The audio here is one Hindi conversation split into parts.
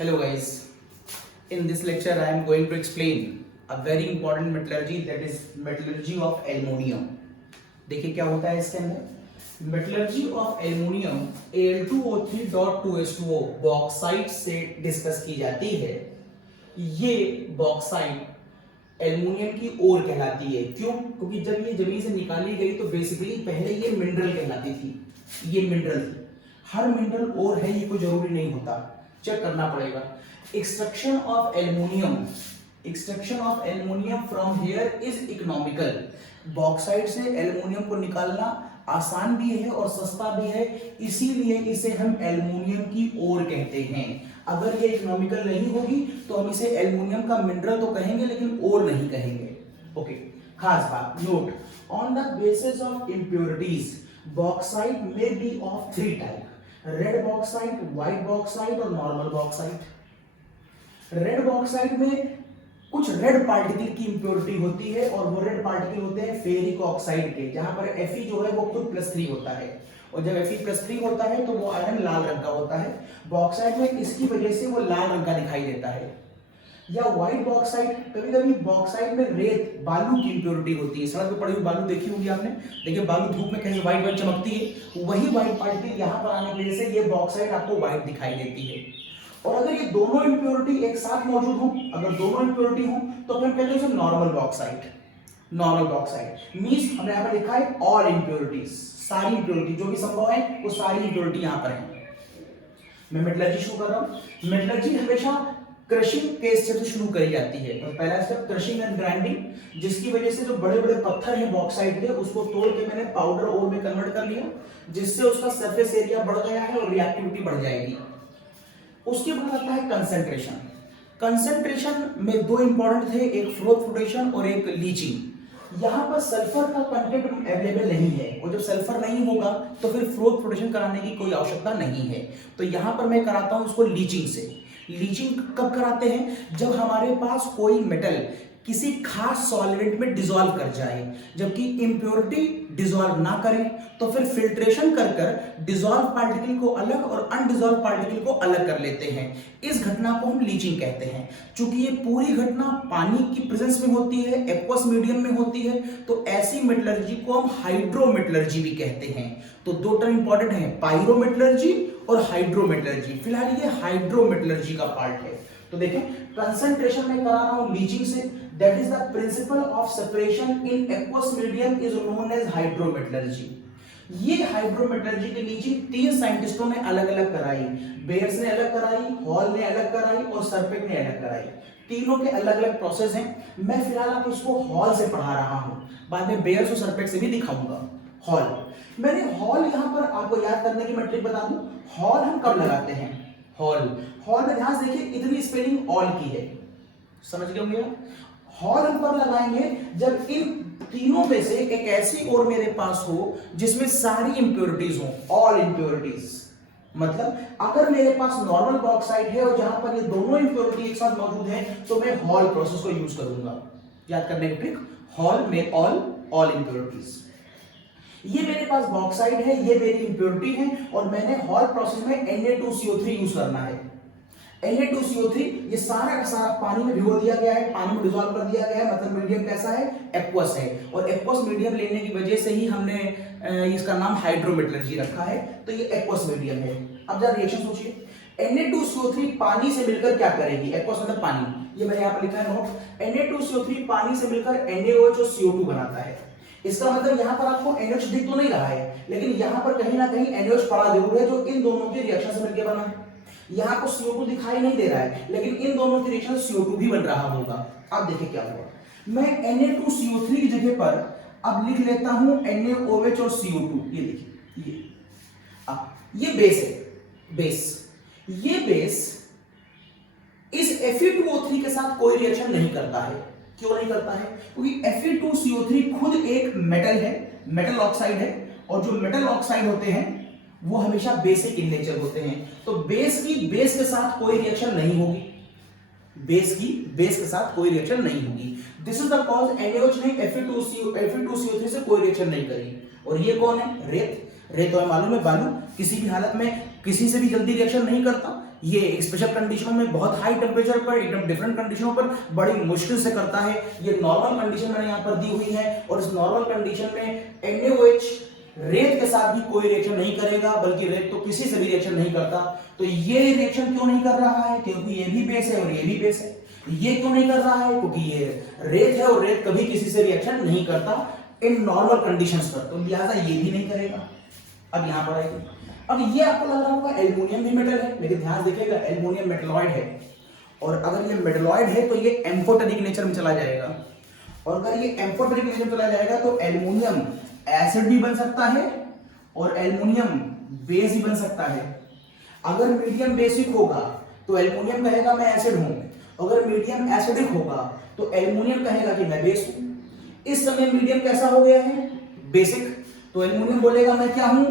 Hello guys, in this lecture I am going to explain a very important metallurgy, that is metallurgy of aluminum. देखिए क्या होता है इसके अंदर। Metallurgy of aluminium Al2O3.2H2O bauxite से डिस्कस की जाती है। ये बॉक्साइट एल्युमिनियम की ओर कहलाती है। क्यों? क्योंकि जब ये जमीन से निकाली गई तो बेसिकली पहले ये मिनरल कहलाती थी। ये मिनरल थी। हर मिनरल ओर है ये कोई जरूरी नहीं होता, चेक करना पड़ेगा। Extraction of aluminium from here is economical. Bauxite से एल्युमिनियम को निकालना आसान भी है और सस्ता भी है, इसीलिए इसे हम एल्युमिनियम की ओर कहते हैं। अगर ये इकोनॉमिकल नहीं होगी तो हम इसे एल्युमिनियम का मिनरल तो कहेंगे लेकिन ओर नहीं कहेंगे। ओके, खास बात note, on the basis of impurities bauxite में be of three type: red bauxite, white bauxite और नॉर्मल बॉक्साइट। रेड बॉक्साइट में कुछ रेड पार्टिकल की इंप्योरिटी होती है और वो रेड पार्टिकल होते हैं फेरिक ऑक्साइड के, जहां पर Fe जो है वो खुद +3 होता है, और जब Fe+3 होता है तो वो आयरन लाल रंग का होता है। बॉक्साइट में इसकी वजह से वो लाल रंग का दिखाई देता है। या व्हाइट बॉक्साइट, कभी कभी बॉक्साइट में रेत बालू की इंप्योरिटी होती है। सड़क पे पड़ी हुई बालू देखी होगी आपने, देखिए बालू धूप में कैसे व्हाइट चमकती है, वही व्हाइट पार्टिकल यहाँ पर आने की वजह से ये बॉक्साइट आपको व्हाइट दिखाई देती है। और अगर ये दोनों इंप्योरिटी एक साथ मौजूद हो, अगर दोनों इंप्योरिटी हो तो फिर कहते हैं normal bauxite. Normal bauxite means हमने यहाँ पर लिखा है ऑल इंप्योरिटीज, सारी इंप्योरिटी जो भी संभव है वो सारी इंप्योरिटी यहाँ पर है। मैं मेटलर्जी शुरू कर रहा हूँ। मेटलर्जी हमेशा क्रशिंग के स्टेप से शुरू करी जाती है। तो पहला स्टेप क्रशिंग एंड ग्राइंडिंग, जिसकी वजह से जो बड़े बड़े पत्थर हैं बॉक्साइट के उसको तोड़ के मैंने पाउडर ओर में कन्वर्ट कर लिया, जिससे उसका सरफेस एरिया बढ़ गया है और रिएक्टिविटी बढ़ जाएगी। उसके बाद आता है कंसंट्रेशन। कंसंट्रेशन में दो इंपॉर्टेंट थे, एक फ्लोटेशन और एक लीचिंग। यहाँ पर सल्फर का कंटेंट अवेलेबल नहीं है, और जब सल्फर नहीं होगा तो फिर फ्लोटेशन कराने की कोई आवश्यकता नहीं है। तो यहाँ पर मैं कराता हूँ उसको लीचिंग से। लीचिंग कब कराते हैं? जब हमारे पास कोई मेटल किसी खास सॉल्वेंट में डिसॉल्व कर जाए, जबकि इंप्योरिटी डिसॉल्व ना करे तो फिर फिल्ट्रेशन कर कर डिसॉल्व पार्टिकल को अलग और अनडिसॉल्व पार्टिकल को अलग कर लेते हैं। इस घटना को हम लीचिंग कहते हैं। चूंकि ये पूरी घटना पानी की प्रेजेंस में होती है, एक्वस मीडियम में होती है, तो ऐसी मेटलर्जी को हम हाइड्रोमेटलर्जी भी कहते हैं। तो दो टर्म इंपॉर्टेंट है, पायरोमेटलर्जी और हाइड्रोमेटलर्जी। फिलहाल ये हाइड्रोमेटलर्जी का पार्ट है। तो देखें, कंसंट्रेशन में करा रहा हूं लीचिंग से। That is the principle of separation in aqueous medium is known as hydrometallurgy. ये हाइड्रोमेटलर्जी की लीचिंग तीन साइंटिस्टों ने अलग अलग कराई। बेयर्स ने अलग कराई, हॉल ने अलग कराई और सर्पेक ने अलग कराई। तीनों के अलग अलग प्रोसेस हैं। मैं फिलहाल आपको इसको हॉल से पढ़ा रहा हूं, बाद में बेयर्स और सर्पेक से भी दिखाऊंगा। हॉल, मैंने हॉल यहां पर आपको याद करने की मैं ट्रिक बता दूं। हॉल हम कब लगाते हैं? हॉल में ध्यान से देखिए, इतनी स्पेलिंग ऑल की है, समझ गए होंगे। हॉल हम कब लगाएंगे? जब इन तीनों में से एक ऐसी ओर मेरे पास हो जिसमें सारी इंप्योरिटीज हो, ऑल इंप्योरिटीज। मतलब अगर मेरे पास नॉर्मल बॉक्साइट है और जहां पर ये दोनों इंप्योरिटी एक साथ मौजूद है तो मैं हॉल प्रोसेस को यूज करूंगा। याद करने की ट्रिक, हॉल में ऑल इंप्योरिटीज। ये मेरे पास बॉक्साइट है, ये मेरी इंप्योरिटी है, और मैंने हॉल प्रोसेस में Na2CO3 यूज करना है। Na2CO3 ये सारा का सारा पानी में भिगो दिया गया है, पानी में डिसॉल्व कर दिया गया है। मतलब मीडियम कैसा है? एक्वस है, और एक्वस मीडियम लेने की वजह से ही हमने इसका नाम हाइड्रोमेटलर्जी रखा है। तो ये एक्वस मीडियम है। अब जरा रिएक्शन सोचिए, Na2CO3 पानी से मिलकर क्या करेगी? एक्वस मतलब पानी, ये मैंने यहाँ पर लिखा है नोट। Na2CO3 पानी से मिलकर NaOH और CO2 बनाता है। इसका मतलब यहां पर आपको NaOH दिख तो नहीं रहा है, लेकिन यहां पर कहीं ना कहीं NaOH पड़ा जरूर है, जो इन दोनों की रिएक्शन से मिलकर बना है। यहां को CO2 दिखाई नहीं दे रहा है, लेकिन इन दोनों की रिएक्शन से CO2 भी बन रहा होगा। अब देखिए क्या होगा, मैं Na2CO3 की जगह पर अब लिख लेता हूं NaOH और CO2। ये देखिए, ये बेस है, ये बेस इस Fe2O3 के साथ कोई रिएक्शन नहीं करता है। क्यों नहीं करता है? क्योंकि Fe2CO3 खुद एक मेटल है, मेटल ऑक्साइड है, और जो मेटल ऑक्साइड होते हैं वो हमेशा बेसिक इन नेचर होते हैं। तो बेस के साथ कोई रिएक्शन नहीं होगी, बेस के साथ कोई रिएक्शन नहीं होगी। This is the cause NaOH ने Fe2CO3 से कोई रिएक्शन नहीं करी। और ये कौन है? रेत। रेत तो मालूम है बालू किसी भी हालत में किसी से भी जल्दी रिएक्शन नहीं करता, ये स्पेशल कंडीशनों में बहुत हाई टेम्परेचर पर एकदम डिफरेंट कंडीशनों पर बड़ी मुश्किल से करता है। ये नॉर्मल कंडीशन मैंने यहाँ पर दी हुई है और इस नॉर्मल कंडीशन में NaOH रेत के साथ भी कोई रिएक्शन नहीं करेगा, बल्कि रेत तो किसी से भी रिएक्शन नहीं करता। तो ये रिएक्शन क्यों नहीं कर रहा है? क्योंकि ये भी बेस है और ये भी बेस है। ये क्यों नहीं कर रहा है? क्योंकि ये रेत है और रेत कभी किसी से रिएक्शन नहीं करता इन नॉर्मल कंडीशंस पर, तो लिहाजा ये भी नहीं करेगा। अब यहां पर आइए, अब ये आपको लग रहा होगा एल्युमिनियम भी मेटल है, लेकिन ध्यान देखिएगा एल्युमिनियम मेटलॉइड है, और अगर ये मेटलॉइड है तो ये एम्फोटेरिक नेचर में चला जाएगा, और अगर ये एम्फोटेरिक नेचर में चला जाएगा तो एल्युमिनियम एसिड भी बन सकता है और एल्युमिनियम बेस भी बन सकता है। अगर मीडियम बेसिक होगा तो एल्युमिनियम कहेगा मैं एसिड हूं, अगर मीडियम एसिडिक होगा तो एल्युमिनियम कहेगा कि मैं बेस हूं। इस समय मीडियम कैसा हो गया है? बेसिक। तो एल्युमिनियम बोलेगा मैं क्या हूं?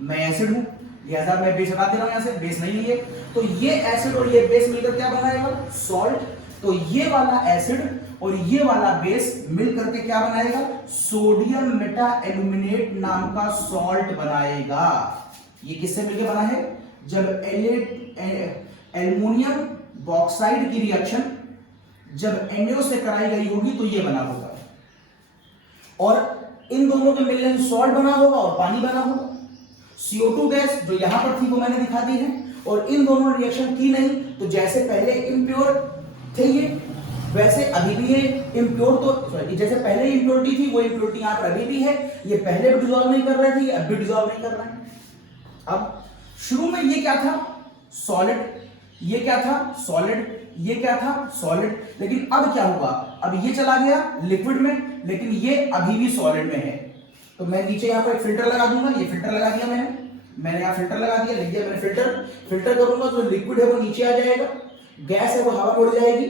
मैं एसिड हूं, लिहाजा मैं बेस हटा दे रहा हूं, यहां से बेस नहीं है, तो ये एसिड और ये बेस मिलकर क्या बनाएगा? सॉल्ट। तो ये वाला एसिड और ये वाला बेस मिलकर के क्या बनाएगा? सोडियम मेटा एल्यूमिनेट नाम का सॉल्ट बनाएगा। ये किससे मिलकर बना है? जब एल्युमिनियम बॉक्साइड की रिएक्शन जब NaO से कराई गई होगी तो ये बना होगा, और इन दोनों के मिलने से सॉल्ट बना होगा और पानी बना होगा। CO2 गैस जो यहां पर थी वो मैंने दिखा दी है, और इन दोनों ने रिएक्शन की नहीं, तो जैसे पहले इम्प्योर थे ये, वैसे अभी भी ये इम्प्योर, तो सॉरी जैसे पहले इम्प्योरिटी थी वो इम्प्योरिटी यहां पर अभी भी है। ये पहले भी डिसॉल्व नहीं कर रहे थे, अब भी डिसॉल्व नहीं कर रहे हैं। अब शुरू में ये क्या था? सॉलिड। ये क्या था? सॉलिड। ये क्या था? सॉलिड। लेकिन अब क्या हुआ? अब ये चला गया लिक्विड में, लेकिन ये अभी भी सॉलिड में है। तो मैं नीचे यहां पर एक फिल्टर लगा दूंगा, ये फिल्टर लगा दिया मैंने यहां फिल्टर लगा दिया, लिख दिया मैंने फिल्टर करूंगा तो लिक्विड है वो नीचे आ जाएगा, गैस है वो हवा में उड़ जाएगी,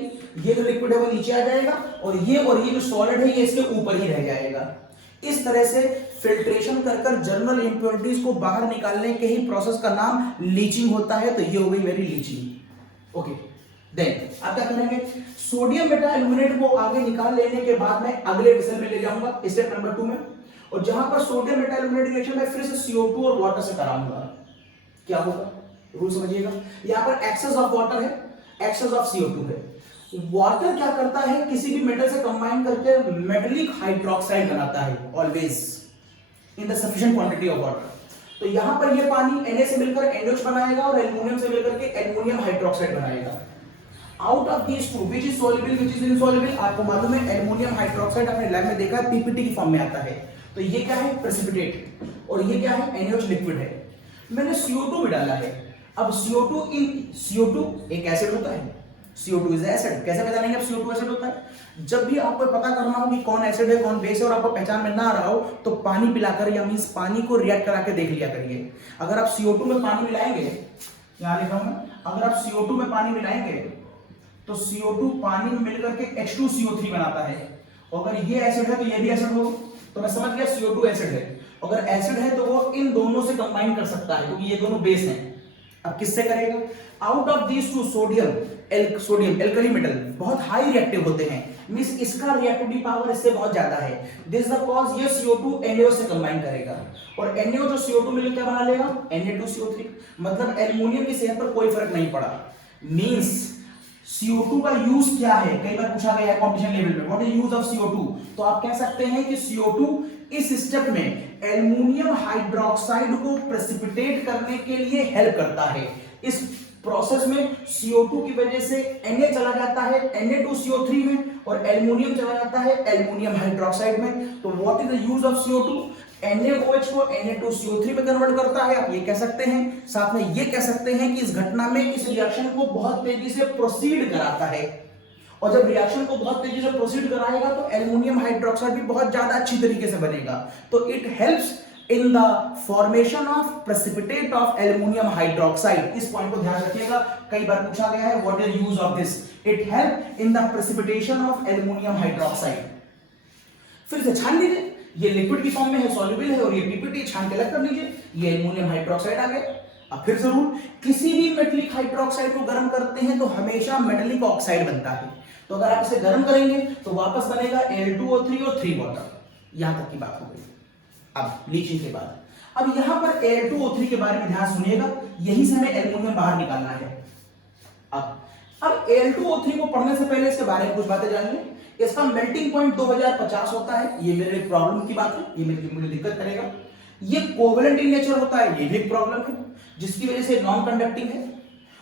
ये जो लिक्विड है वो नीचे आ जाएगा, और ये जो सॉलिड है ये इसके ऊपर ही रह जाएगा। इस तरह से फिल्ट्रेशन कर जर्नल इंप्योरिटीज को बाहर निकालने के ही प्रोसेस का नाम लीचिंग होता है। तो ये हो गई मेरी लीचिंग। ओके, देन आप क्या करेंगे? सोडियम मेटा एल्यूमिनेट को आगे निकाल लेने के बाद मैं अगले विषय में ले जाऊंगा, स्टेप नंबर 2 में, और जहां पर सोडियम मेटा एल्यूमिनेट रिएक्शन में फिर से CO2 और वाटर से कराऊंगा। क्या होगा? रूल समझिएगा। यहां पर एक्सेस ऑफ वाटर है, एक्सेस ऑफ CO2 है। वाटर क्या करता है? किसी भी मेटल से कंबाइन करके मेटलिक हाइड्रोक्साइड बनाता है, always in the sufficient quantity of water. तो यहां पर ये पानी Na से मिलकर NaOH बनाएगा और एल्युमिनियम से मिलकर के एल्युमिनियम हाइड्रोक्साइड बनाएगा। Out of these two which is soluble which is insoluble, आपको मालूम है एल्युमिनियम हाइड्रोक्साइड अपने लैब में देखा है PPT की फॉर्म में आता है। तो ये क्या है? प्रेसिपिटेट, और ये क्या है? NaOH लिक्विड है। मैंने CO2 भी डाला है। अब CO2 एक एसिड होता है, CO2 इज एसिड। कैसे पहचानेंगे अब CO2 एसिड होता है? जब भी आपको पता करना हो कि कौन एसिड है कौन बेस है और आपको पहचान में ना आ रहा हो, तो पानी पिलाकर या मींस पानी को रिएक्ट करा के देख लिया करिए। अगर आप CO2 में पानी मिलाएंगे, यहां लिखा हूं, अगर आप CO2 में पानी मिलाएंगे तो CO2 पानी में मिलकर के H2CO3 बनाता है, और अगर ये एसिड है तो ये भी एसिड होगा। तो मैं समझ गया CO2 एसिड है। अगर एसिड है तो वो इन दोनों से कंबाइन कर सकता है, क्योंकि ये दोनों बेस हैं। अब किससे करेगा? Out of these two sodium alkali metal बहुत हाई रिएक्टिव होते हैं, मींस इसका रिएक्टिविटी पावर इससे बहुत ज्यादा है। दिस द कॉज ये CO2 NaO से कंबाइन करेगा, और NaO जो CO2 मिलकर क्या बना लेगा? Na2CO3। मतलब एल्युमिनियम की सेहत पर कोई फर्क नहीं पड़ा। मींस CO2 का यूज क्या है? कई बार पूछा गया है कॉम्पिटिशन लेवल पे, what is use of CO2? तो आप कह सकते हैं कि CO2 इस स्टेप में एल्युमिनियम हाइड्रोक्साइड को प्रेसिपिटेट करने के लिए हेल्प करता है। इस प्रोसेस में CO2 की वजह से Na चला जाता है Na2CO3 में, और एल्युमिनियम चला जाता है एल्युमिनियम हाइड्रोक्साइड में। तो what is the use of CO2? NaOH को Na2CO3 में कन्वर्ट करता है, आप ये कह सकते हैं। साथ में ये कह सकते हैं कि इस घटना में इस रिएक्शन को बहुत तेजी से प्रोसीड कराता है, और जब रिएक्शन को बहुत तेजी से प्रोसीड कराएगा तो एल्युमिनियम हाइड्रोक्साइड भी बहुत ज्यादा अच्छी तरीके से बनेगा। तो it helps in the formation of precipitate of aluminium hydroxide. इस पॉइंट को ध्यान रखिएगा, कई बार पूछा गया है what is use of this? It help in the precipitation of aluminium hydroxide. फिर से छान लीजिए, ये लिक्विड की फॉर्म में है, सॉल्युबल है, और ये PPT छान के अलग कर लीजिए, ये एल्युमिनियम हाइड्रोक्साइड आ गया। अब फिर जरूर किसी भी मेटलिक हाइड्रोक्साइड को गर्म करते हैं तो हमेशा मेटलिक ऑक्साइड बनता है। तो अगर आप इसे गर्म करेंगे तो वापस बनेगा Al2O3 और 3 वाटर। यहां तक की बात हो गई। अब लीचिंग के बाद अब यहां पर Al2O3 के बारे में ध्यान सुनिएगा, यहीं से हमें एल्युमिनियम बाहर निकालना है। अब Al2O3 को पढ़ने से पहले इसके बारे में कुछ बातें जान लें। इसका मेल्टिंग पॉइंट 2050 होता है, ये मेरे एक प्रॉब्लम की बात है, ये मुझे दिक्कत करेगा। ये कोवेलेंट इन नेचर होता है, ये भी एक प्रॉब्लम है, जिसकी वजह से नॉन कंडक्टिंग है।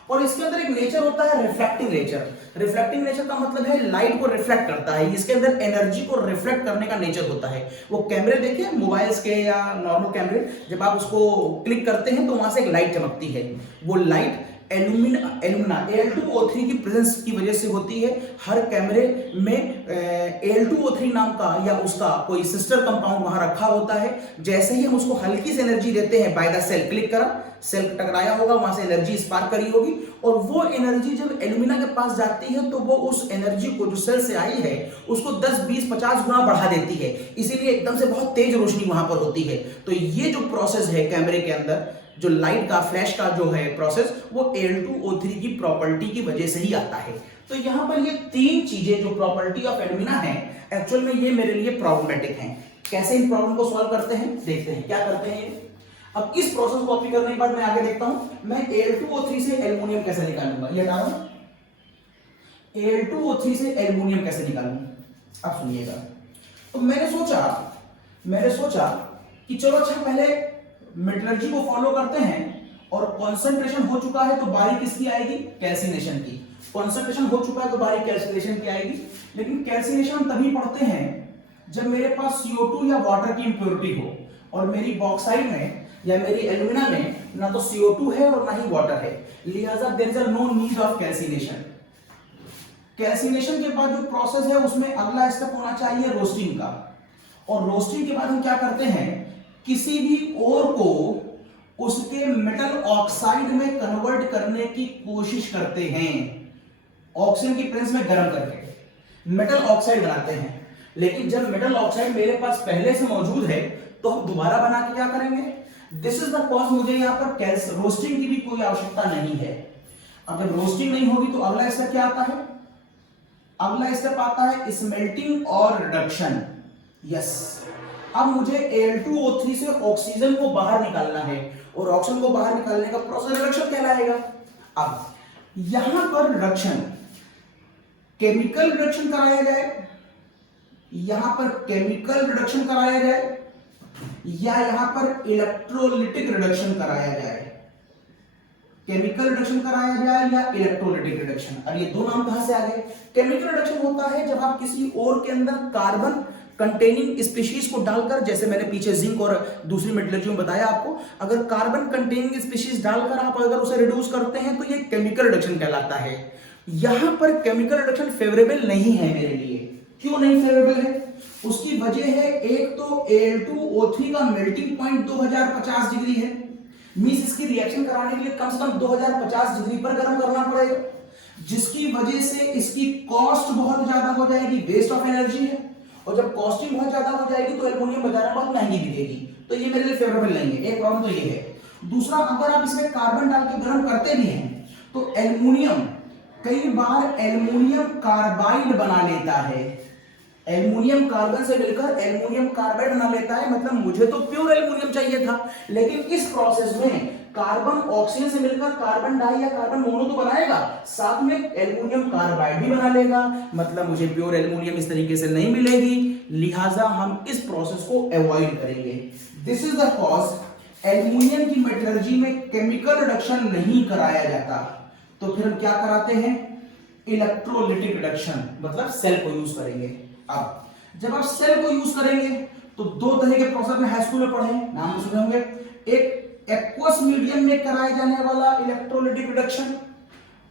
और इसके अंदर एक नेचर होता है रिफ्लेक्टिंग नेचर। रिफ्लेक्टिंग नेचर का मतलब है लाइट को रिफ्लेक्ट करता है, इसके अंदर एनर्जी को रिफ्लेक्ट करने का नेचर होता है। वो कैमरे देखिए मोबाइल्स के या नॉर्मल कैमरे, जब आप उसको क्लिक करते हैं तो वहां से एक लाइट चमकती है, वो लाइट एल्यूमिना Al2O3 की प्रेजेंस की वजह से होती है। हर कैमरे में Al2O3 नाम का या उसका कोई सिस्टर कंपाउंड वहां रखा होता है। जैसे ही हम उसको हल्की सी एनर्जी देते हैं, बाय द सेल क्लिक करा, सेल टकराया होगा, वहां से एनर्जी स्पार्क करी होगी, और वो एनर्जी जब एल्यूमिना के पास जाती है तो वो उस एनर्जी को जो सेल से आई है उसको 10, 20, 50 गुना बढ़ा देती है। इसीलिए एकदम से बहुत तेज रोशनी वहां पर होती है। तो ये जो प्रोसेस है कैमरे के अंदर, जो लाइट का फ्लैश का जो है प्रोसेस, वो Al2O3 की प्रॉपर्टी की वजह से ही आता है। तो यहां पर ये तीन चीजें जो प्रॉपर्टी ऑफ एल्यूमिना है, एक्चुअल में ये मेरे लिए प्रॉब्लमेटिक हैं। कैसे इन प्रॉब्लम को सॉल्व करते हैं देखते हैं, क्या करते हैं ये। अब इस प्रोसेस को कॉपी करने के बाद मैं आगे देखता हूं, मैं Al2O3 से एल्युमिनियम कैसे निकालूंगा, ये हटा रहा हूं। Al2O3 से एल्युमिनियम कैसे निकालूं, अब सुनिएगा। तो मैंने सोचा कि चलो अच्छा पहले मेटलर्जी को फॉलो करते हैं, और कॉन्सेंट्रेशन हो चुका है तो बारी किसकी आएगी, कैल्सिनेशन की। कॉन्सेंट्रेशन हो चुका है तो बारी कैल्सिनेशन की आएगी। लेकिन कैल्सिनेशन तभी पढ़ते हैं जब मेरे पास CO2 या वाटर की इंप्योरिटी हो, और मेरी बॉक्साइट में या मेरी एल्यूमिना में ना तो CO2 है और ना ही वाटर है, लिहाजा there is no need of calcination. Calcination के बाद जो प्रोसेस है उसमें अगला स्टेप होना चाहिए रोस्टिंग का, और रोस्टिंग के बाद हम क्या करते हैं, किसी भी ओर को उसके मेटल ऑक्साइड में कन्वर्ट करने की कोशिश करते हैं, ऑक्सीजन की प्रेजेंस में गर्म करके मेटल ऑक्साइड बनाते हैं। लेकिन जब मेटल ऑक्साइड मेरे पास पहले से मौजूद है तो हम दोबारा बना के क्या करेंगे, दिस इज द कॉज मुझे यहां पर रोस्टिंग की भी कोई आवश्यकता नहीं है। अब जब रोस्टिंग नहीं होगी तो अगला स्टेप क्या आता है, अगला स्टेप आता है स्मेल्टिंग और रिडक्शन। यस, अब मुझे Al2O3 से ऑक्सीजन को बाहर निकालना है, और ऑक्सीजन को बाहर निकालने का प्रोसेस रिडक्शन कहलाएगा। अब यहां पर रिडक्शन, केमिकल रिडक्शन कराया जाए, यहां पर केमिकल रिडक्शन कराया जाए, या यहां पर इलेक्ट्रोलिटिक रिडक्शन कराया जाए। केमिकल रिडक्शन कराया जाए या इलेक्ट्रोलिटिक रिडक्शन। अब ये दो नाम कहां से आ गए। केमिकल रिडक्शन होता है जब आप किसी और के अंदर कार्बन कंटेनिंग स्पीशीज को डालकर, जैसे मैंने पीछे जिंक और दूसरी मेटलर्जी में बताया आपको, अगर कार्बन कंटेनिंग स्पीशीज डालकर आप अगर उसे रिड्यूस करते हैं तो ये केमिकल रिडक्शन कहलाता है। यहां पर केमिकल रिडक्शन फेवरेबल नहीं है मेरे लिए। क्यों नहीं फेवरेबल है, उसकी वजह है, एक तो Al2O3 का मेल्टिंग पॉइंट 2050 डिग्री है, मींस इसकी रिएक्शन कराने के लिए कम से कम 2050 डिग्री पर गर्म करना पड़ेगा, जिसकी वजह से इसकी कॉस्ट बहुत ज्यादा हो जाएगी, वेस्ट ऑफ एनर्जी है, और जब कॉस्टिंग बहुत ज्यादा हो जाएगी तो एल्युमिनियम बाजार में बहुत महंगी बिकेगी। तो ये मेरे लिए फेवरेबल नहीं है, एक प्रॉब्लम तो ये है। दूसरा, अगर आप इसमें कार्बन डाल के गर्म करते भी हैं तो एल्युमिनियम कई बार एल्युमिनियम कार्बाइड बना लेता है, एल्युमिनियम कार्बन से मिलकर एल्युमिनियम कार्बाइड बना लेता है। मतलब मुझे तो प्योर एल्युमिनियम चाहिए था, लेकिन इस प्रोसेस में कार्बन ऑक्सीजन से मिलकर कार्बन डाई या कार्बन मोनो तो बनाएगा, साथ में एल्युमिनियम कार्बाइड भी बना लेगा। मतलब मुझे प्योर एल्युमिनियम इस तरीके से नहीं मिलेगी, लिहाजा हम इस प्रोसेस को अवॉइड करेंगे। This is the cause aluminium की मेटलर्जी में केमिकल रिडक्शन नहीं कराया जाता। तो फिर हम क्या कराते हैं, इलेक्ट्रोलिटिक रिडक्शन, मतलब सेल को यूज करेंगे। अब जब आप सेल को यूज करेंगे तो दो तरह के प्रोसेस में हाई स्कूल में पढ़े, नाम सुने होंगे, एक एक्वस मीडियम में कराए जाने वाला इलेक्ट्रोलिटिक रिडक्शन,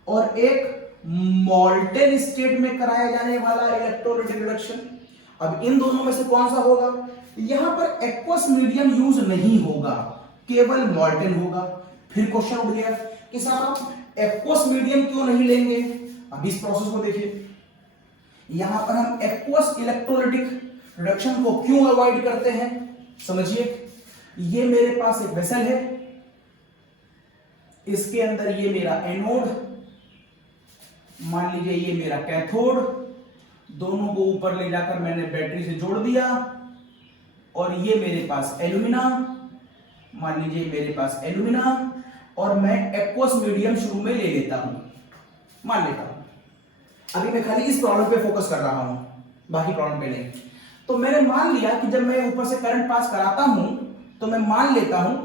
और एक मोल्टेन स्टेट में कराया जाने वाला इलेक्ट्रोलिटिक रिडक्शन। अब इन दोनों में से कौन सा होगा, यहां पर एक्वस मीडियम यूज नहीं होगा, केवल मोल्टेन होगा। फिर क्वेश्चन उठ गया कि साहब एक्वस मीडियम क्यों नहीं लेंगे। अब इस प्रोसेस को देखिए, यहां पर हम एक्वस इलेक्ट्रोलिटिक रिडक्शन को क्यों अवॉइड करते हैं, समझिए। ये मेरे पास एक वेसल है, इसके अंदर ये मेरा एनोड, मान लीजिए ये मेरा कैथोड, दोनों को ऊपर ले जाकर मैंने बैटरी से जोड़ दिया, और ये मेरे पास एल्यूमिना, मान लीजिए मेरे पास एल्यूमिना और मैं एक्वस मीडियम शुरू में ले लेता हूं, मान लेता हूं। अभी मैं खाली इस प्रॉब्लम पे फोकस कर रहा हूं, बाकी प्रॉब्लम पे नहीं। तो मैंने मान लिया कि जब मैं ऊपर से करंट पास कराता हूं तो मैं मान लेता हूं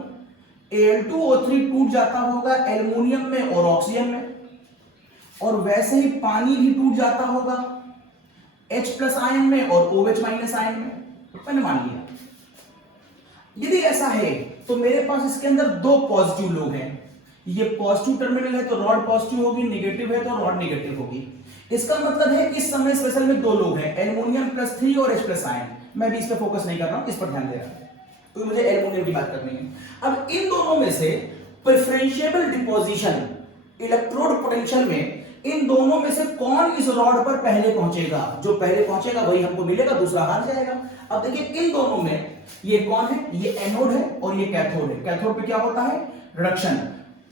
Al2O3 टूट जाता होगा एल्युमिनियम में और ऑक्सीजन में, और वैसे ही पानी भी टूट जाता होगा H+ आयन में और OH- आयन में। मैंने मान लिया। यदि ऐसा है तो मेरे पास इसके अंदर दो पॉजिटिव लोग हैं, ये पॉजिटिव टर्मिनल है तो रॉड पॉजिटिव होगी, नेगेटिव है तो रॉड नेगेटिव होगी। इसका मतलब है इस समय इस वेसल में दो लोग हैं, एल्युमिनियम +3 और H+ आयन। मैं भी इस पे फोकस नहीं कर रहा हूं, इस पर ध्यान दे रहा हूं, तो मुझे एल्युमिनियम की बात करनी है। अब इन दोनों में से प्रेफरेंशिएबल डिपोजिशन इलेक्ट्रोड पोटेंशियल में इन दोनों में से कौन इस रॉड पर पहले पहुंचेगा, जो पहले पहुंचेगा वही हमको मिलेगा, दूसरा हार जाएगा। अब देखिए इन दोनों में ये कौन है, ये एनोड है और ये कैथोड है। कैथोड पे क्या होता है, रिडक्शन।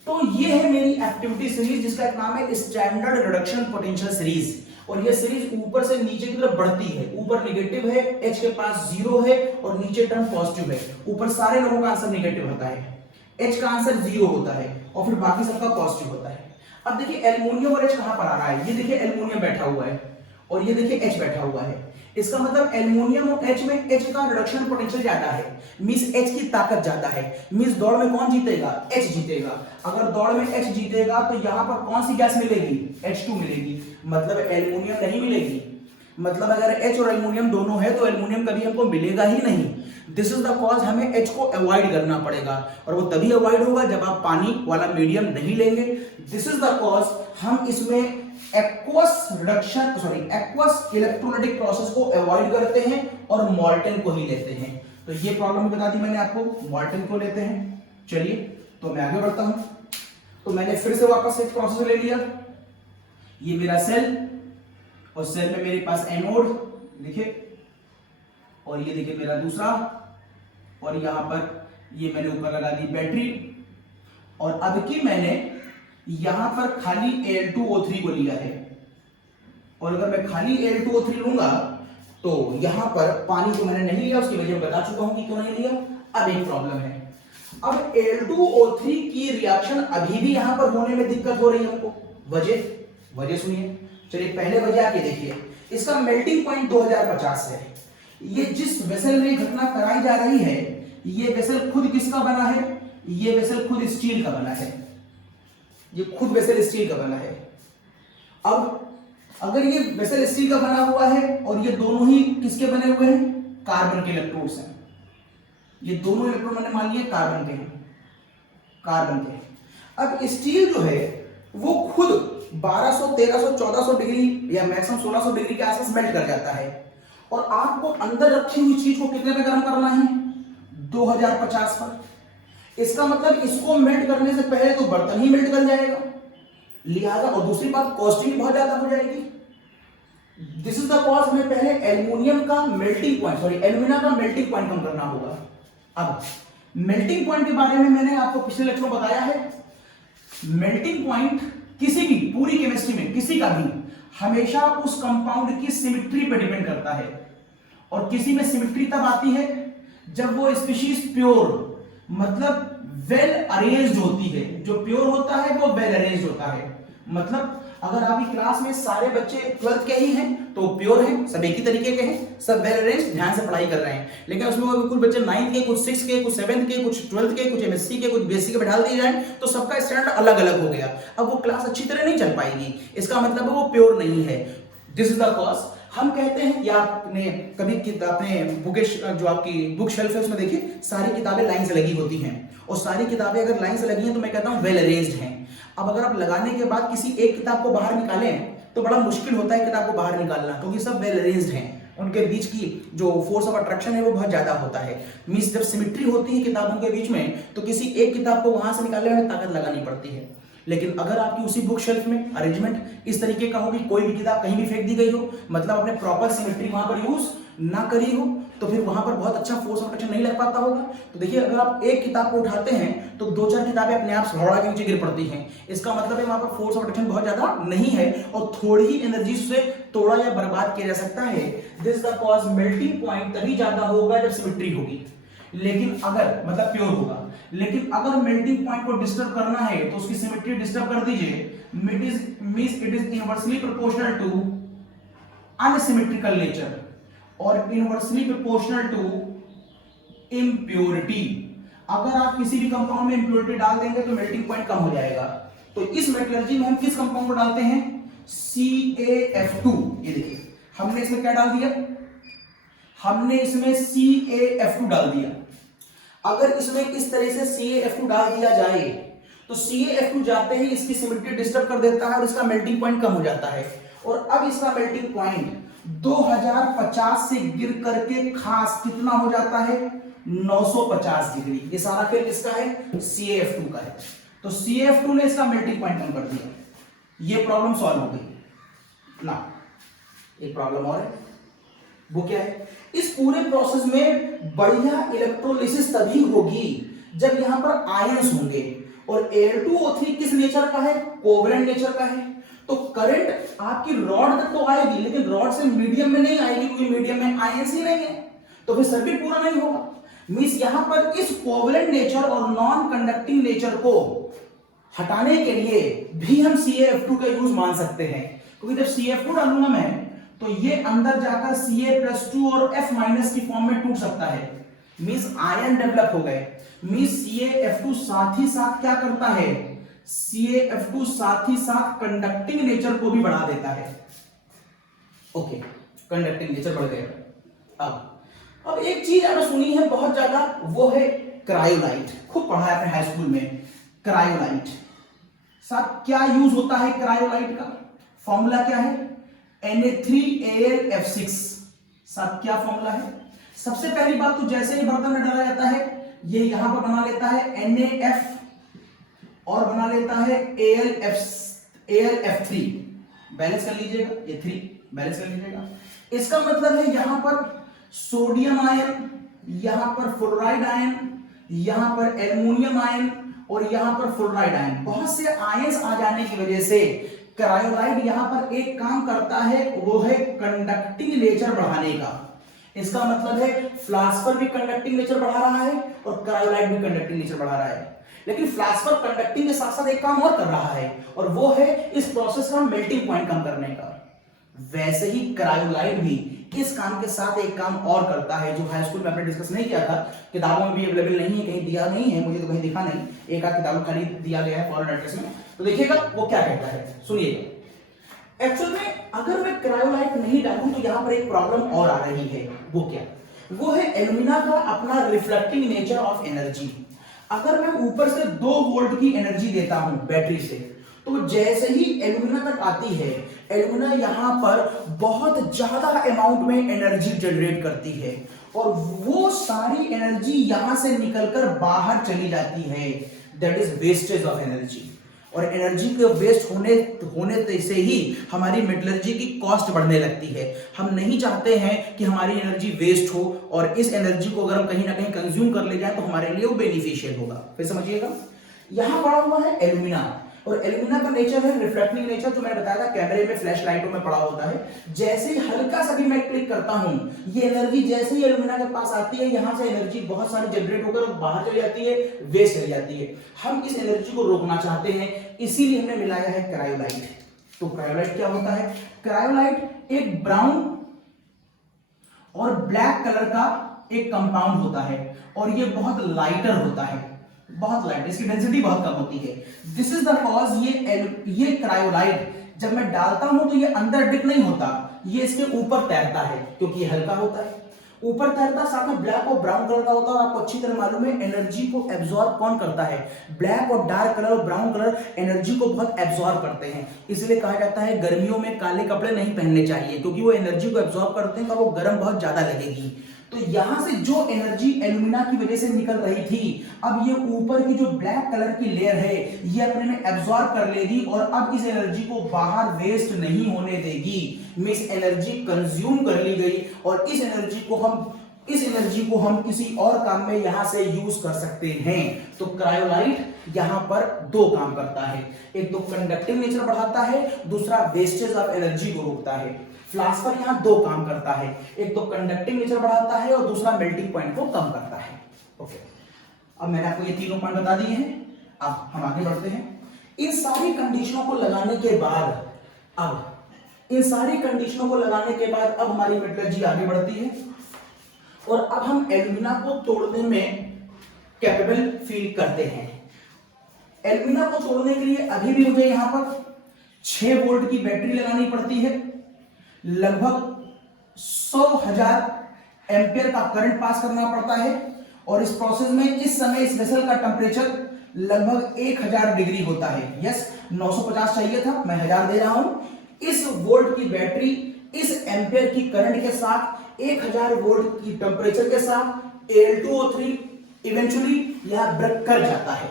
तो ये है मेरी एक्टिविटी सीरीज जिसका एक नाम है स्टैंडर्ड रिडक्शन पोटेंशियल सीरीज, और ये सीरीज ऊपर से नीचे की तरफ बढ़ती है। ऊपर नेगेटिव है, H के पास 0 है और नीचे टर्म पॉजिटिव है। ऊपर सारे लोगों का आंसर नेगेटिव होता है, H का आंसर 0 होता है और फिर बाकी सबका पॉजिटिव होता है। अब देखिए एल्युमिनियम और H कहां पर आ रहा है, ये देखिए एल्युमिनियम बैठा हुआ है और ये देखिए H बैठा हुआ है। इसका मतलब एल्युमिनियम और H में H का रिडक्शन पोटेंशियल ज्यादा है, मींस H की ताकत ज्यादा है। मींस दौड़ में कौन जीतेगा, H जीतेगा। अगर दौड़ में H जीतेगा तो यहां पर कौन सी गैस मिलेगी, H2 मिलेगी, मतलब एल्युमिनियम नहीं मिलेगी। मतलब अगर H और एल्युमिनियम दोनों है तो एल्युमिनियम कभी हमको मिलेगा ही नहीं। दिस इज द कॉज, हमें H को अवॉइड करना पड़ेगा, और वो तभी अवॉइड होगा जब आप पानी वाला मीडियम नहीं लेंगे। दिस इज द कॉज हम इसमें एक्वस इलेक्ट्रोलाइटिक प्रोसेस को अवॉइड करते हैं और मॉल्टन को ही लेते हैं। तो ये प्रॉब्लम बता दी मैंने आपको, मॉल्टन को लेते हैं। चलिए तो मैं आगे बढ़ता हूं। तो मैंने फिर से वापस एक प्रोसेस ले लिया, ये मेरा सेल, और सेल में मेरे पास एनोड देखिए, और ये देखिए मेरा दूसरा, और यहां पर ये मैंने ऊपर लगा दी बैटरी। और अब की मैंने यहां पर खाली Al2O3 को लिया है, और अगर मैं खाली Al2O3 लूंगा तो यहां पर पानी को मैंने नहीं लिया, उसकी वजह बता चुका हूं कि क्यों नहीं लिया। अब एक प्रॉब्लम है, अब Al2O3 की रिएक्शन अभी भी यहां पर होने में दिक्कत हो रही है हमको। वजह सुनिए, चलिए पहले वजह आके देखिए। इसका मेल्टिंग पॉइंट 2050 है। ये जिस वेसल में घटना कराई जा रही है, ये वेसल खुद किसका बना है, ये वेसल खुद स्टील का बना है, ये खुद वेसल स्टील का बना है। अब अगर ये वेसल स्टील का बना हुआ है और ये दोनों ही किसके बने हुए हैं, कार्बन के इलेक्ट्रोड्स हैं। ये दोनों इलेक्ट्रोड मैंने मान लिए कार्बन के हैं, कार्बन के। अब स्टील जो है वो खुद 1200, 1300, 1400 डिग्री या मैक्सिमम 1600 डिग्री के आसपास मेल्ट कर जाता है, और आपको अंदर रखी हुई चीज को कितने पे गर्म करना है, 2050 पर। इसका मतलब इसको मेल्ट करने से पहले तो बर्तन ही मेल्ट कर जाएगा, लिहाजा, और दूसरी बात कॉस्टिंग बहुत ज्यादा हो जाएगी। दिस इज द कॉज, हमें पहले एल्युमिनियम का मेल्टिंग पॉइंट, एल्यूमिना का मेल्टिंग पॉइंट कम करना होगा। अब मेल्टिंग पॉइंट के बारे में मैंने आपको पिछले लेक्चर में बताया है। मेल्टिंग पॉइंट किसी भी पूरी केमिस्ट्री में किसी का भी हमेशा उस कंपाउंड की सिमेट्री पर डिपेंड करता है, और किसी में सिमेट्री तब आती है जब वो स्पीशीज प्योर, मतलब वेल अरेंज्ड होती है। जो प्योर होता है वो वेल अरेंज्ड होता है। मतलब अगर आपकी क्लास में सारे बच्चे 12th के ही हैं तो प्योर हैं, सब एक ही तरीके के हैं, सब वेल अरेंज्ड, ध्यान से पढ़ाई कर रहे हैं। लेकिन उसमें कुछ बच्चे 9th के, कुछ 6th के, कुछ 7th के, कुछ 12th के, कुछ MSc के, कुछ BSc के बैठा दिए जाए तो सबका स्टैंडर्ड अलग अलग हो गया। अब वो क्लास अच्छी तरह नहीं चल पाएगी, इसका मतलब वो प्योर नहीं है। This is the cause. हम कहते हैं, या आपने कभी अपने बुकेश जो आपकी बुक शेल्फ है उसमें देखिए सारी किताबें लाइन से लगी होती हैं, और सारी किताबें अगर लाइन से लगी हैं तो मैं कहता हूं वेल अरेंज्ड हैं। अब अगर आप लगाने के बाद किसी एक किताब को बाहर निकालें तो बड़ा मुश्किल होता है किताब को बाहर निकालना, क्योंकि सब वेल अरेंज्ड हैं, उनके बीच की जो फोर्स ऑफ अट्रैक्शन है वो बहुत ज्यादा होता है। मींस जब सिमेट्री होती है किताबों के बीच में तो किसी एक किताब को वहां से निकालने में ताकत लगानी पड़ती है। लेकिन अगर आपकी उसी बुक शेल्फ में अरेंजमेंट इस तरीके का हो कि कोई भी किताब कहीं भी फेंक दी गई हो, मतलब आपने प्रॉपर सिमेट्री वहां पर यूज ना करी हो, तो फिर वहां पर बहुत अच्छा फोर्स ऑफ अट्रैक्शन नहीं लग पाता होगा। तो देखिए अगर आप एक किताब को उठाते हैं तो 2-4 किताबें अपने आप हौड़ा के नीचे गिर पड़ती हैं। इसका मतलब है वहां पर फोर्स ऑफ अट्रैक्शन बहुत ज्यादा नहीं है और थोड़ी ही एनर्जी से तोड़ा या बर्बाद किया जा सकता है। This the cause melting point तभी ज्यादा होगा जब सिमेट्री होगी। लेकिन अगर मतलब प्योर होगा, लेकिन अगर मेल्टिंग पॉइंट को डिस्टर्ब करना है तो उसकी सिमेट्री डिस्टर्ब कर दीजिए, it is inversely proportional to unsymmetrical nature और इनवर्सली प्रोपोर्शनल टू इम्प्योरिटी। अगर आप किसी भी कंपाउंड में इम्प्योरिटी डाल देंगे तो मेल्टिंग पॉइंट कम हो जाएगा। तो इस मेटलर्जी में हम किस कंपाउंड को डालते हैं, CaF2। ये देखिए हमने इसमें क्या डाल दिया, हमने इसमें CaF2 डाल दिया। अगर इसमें इस तरह से CaF2 डाल दिया जाए तो CaF2 जाते ही इसकी सिमेट्री डिस्टर्ब कर देता है और इसका मेल्टिंग पॉइंट कम हो जाता है। और अब इसका मेल्टिंग पॉइंट 2050 से गिर करके खास कितना हो जाता है, 950 डिग्री। ये सारा खेल किसका है, CaF2 का है। तो CaF2 ने इसका मेल्टिंग पॉइंट कम कर दिया, ये प्रॉब्लम सॉल्व हो गई ना। एक प्रॉब्लम और है, वो क्या है, इस पूरे प्रोसेस में बढ़िया इलेक्ट्रोलिसिस तभी होगी जब यहां पर आयंस होंगे। और Al2O3 किस नेचर का है, कोवेलेंट नेचर का है। तो करंट आपकी रॉड तक तो आएगी, लेकिन रॉड से मीडियम में नहीं आएगी क्योंकि मीडियम में आयंस ही नहीं है, तो फिर सर्किट पूरा नहीं होगा। मींस यहां पर इस कोवेलेंट नेचर और नॉन कंडक्टिंग नेचर को हटाने के लिए भी हम CaF2 का यूज मान सकते हैं, क्योंकि जब CaF2 डालूंगा मैं तो ये अंदर जाकर Ca+2 और F- की फॉर्म में टूट सकता है। मींस आयन डेवलप हो गए। मींस CaF2 साथ ही साथ क्या करता है, CaF2 साथ ही साथ कंडक्टिंग नेचर को भी बढ़ा देता है। ओके, कंडक्टिंग नेचर बढ़ गया। अब एक चीज आपने सुनी है बहुत ज्यादा, वो है क्रायोलाइट। खूब पढ़ा है आपने हाई स्कूल में क्रायोलाइट। साहब क्या यूज होता है क्रायोलाइट का, फॉर्मूला क्या है, Na3Al_F6। साहब क्या फॉर्मूला है, सबसे पहली बात तो जैसे ही बर्तन में डाला जाता है ये यहां पर बना लेता है NaF और बना लेता है Al_F3। बैलेंस कर लीजिएगा, ये 3 बैलेंस कर लीजिएगा। इसका मतलब है यहां पर सोडियम आयन, यहां पर फ्लोराइड आयन, यहां पर एल्युमिनियम आयन और यहां पर फ्लोराइड आयन, बहुत से आयंस आ जाने की वजह से क्रायोलाइट यहां पर एक काम करता है, वो है कंडक्टिंग नेचर बढ़ाने का। इसका मतलब है फ्लास्फर भी कंडक्टिंग नेचर बढ़ा रहा है और क्रायोलाइट भी कंडक्टिंग नेचर बढ़ा रहा है। लेकिन फ्लास्फर कंडक्टिंग के साथ साथ एक काम और कर रहा है, और वो है इस प्रोसेस का मेल्टिंग पॉइंट कम करने का। वैसे ही क्रायोलाइट भी इस काम के साथ एक काम और करता है, जो हाई स्कूल में आपने डिस्कस नहीं किया था, किताबों में भी अवेलेबल नहीं है, कहीं दिया नहीं है, मुझे तो कहीं दिखा नहीं, एक आध किताब खाली दिया गया है फॉरेन एड्रेस में। तो देखिएगा वो क्या कहता है, सुनिएगा। एक्चुअल में अगर मैं क्रायोलाइट नहीं डालूं तो यहां पर एक प्रॉब्लम और आ रही है, वो क्या, वो है एल्यूमिना का अपना रिफ्लेक्टिंग नेचर ऑफ एनर्जी। अगर मैं ऊपर से 2 वोल्ट की एनर्जी देता हूं बैटरी से, तो जैसे ही एल्यूमिना तक आती है, एल्यूमिना यहां पर बहुत ज्यादा अमाउंट में एनर्जी जनरेट करती है और वो सारी एनर्जी यहां से निकलकर बाहर चली जाती है। That is wastage of energy. और एनर्जी के वेस्ट होने से ही हमारी मेटलर्जी की कॉस्ट बढ़ने लगती है। हम नहीं चाहते हैं कि हमारी एनर्जी वेस्ट हो, और इस एनर्जी को अगर हम कहीं ना कहीं कंज्यूम कर ले जाए तो हमारे लिए वो बेनिफिशियल होगा। फिर समझिएगा, यहां पड़ा हुआ है एल्यूमिना, और एल्यूमिना का नेचर है रिफ्लेक्टिंग नेचर, जो मैंने बताया था कैमरे में फ्लैश लाइटों में पड़ा होता है। जैसे ही हल्का सा भी मैं क्लिक करता हूं, ये एनर्जी जैसे ही एल्यूमिना के पास आती है, यहां से एनर्जी बहुत सारी जनरेट होकर बाहर चली जाती है, वेस्ट चली जाती है। हम इस एनर्जी को रोकना चाहते हैं, इसीलिए हमने मिलाया है क्रायोलाइट। तो क्रायोलाइट क्या होता है, क्रायोलाइट एक ब्राउन और ब्लैक कलर का एक कंपाउंड होता है, और ये बहुत लाइटर होता है, बहुत लाइट, इसकी डेंसिटी बहुत कम होती है। दिस इज द कॉज ये क्रायोलाइट जब मैं डालता हूं तो ये अंदर डिप नहीं होता, ये इसके ऊपर तैरता है, क्योंकि ये हल्का होता है, ऊपर तैरता, साथ में ब्लैक और ब्राउन कलर का होता है। और आपको अच्छी तरह मालूम है एनर्जी को एब्जॉर्ब कौन करता है, ब्लैक और डार्क कलर और ब्राउन कलर एनर्जी को बहुत एब्जॉर्ब करते हैं। इसलिए कहा जाता है गर्मियों में काले कपड़े नहीं पहनने चाहिए, क्योंकि वो एनर्जी को एब्जॉर्ब करते हैं तो वो गर्म बहुत ज्यादा लगेगी। तो यहां से जो एनर्जी एल्यूमिना की वजह से निकल रही थी, अब ये ऊपर की जो ब्लैक कलर की लेयर है ये अपने में एब्जॉर्ब कर लेगी, और अब इस एनर्जी को बाहर वेस्ट नहीं होने देगी। मींस एनर्जी कंज्यूम कर ली गई, और इस एनर्जी को हम किसी और काम में यहां से यूज कर सकते हैं। तो क्रायोलाइट यहां पर 2 काम करता है, एक तो कंडक्टिव नेचर बढ़ाता है, दूसरा वेस्टेज ऑफ एनर्जी को रोकता है। फ्लास्फर यहां 2 काम करता है, एक तो कंडक्टिंग नेचर बढ़ाता है और दूसरा मेल्टिंग पॉइंट को कम करता है। ओके, अब मैंने आपको ये तीनों पॉइंट बता दिए हैं। अब हम आगे बढ़ते हैं। इन सारी कंडीशनों को लगाने के बाद अब हमारी मेट्रोलॉजी आगे बढ़ती है और अब हम एल्यूमिना को तोड़ने में कैपेबल फील करते हैं। एल्यूमिना को तोड़ने के लिए अभी भी मुझे यहां पर 6 वोल्ट की बैटरी लगानी पड़ती है, लगभग 100,000 एम्पियर का करंट पास करना पड़ता है और इस प्रोसेस में इस समय इस वेसल का टेम्परेचर लगभग 1000 डिग्री होता है। यस, 950 चाहिए था, मैं 1000 दे रहा हूं। इस वोल्ट की बैटरी इस एम्पियर की करंट के साथ 1000 वोल्ट की टेम्परेचर के साथ Al2O3 इवेंचुअली यहां ब्रेक कर जाता है।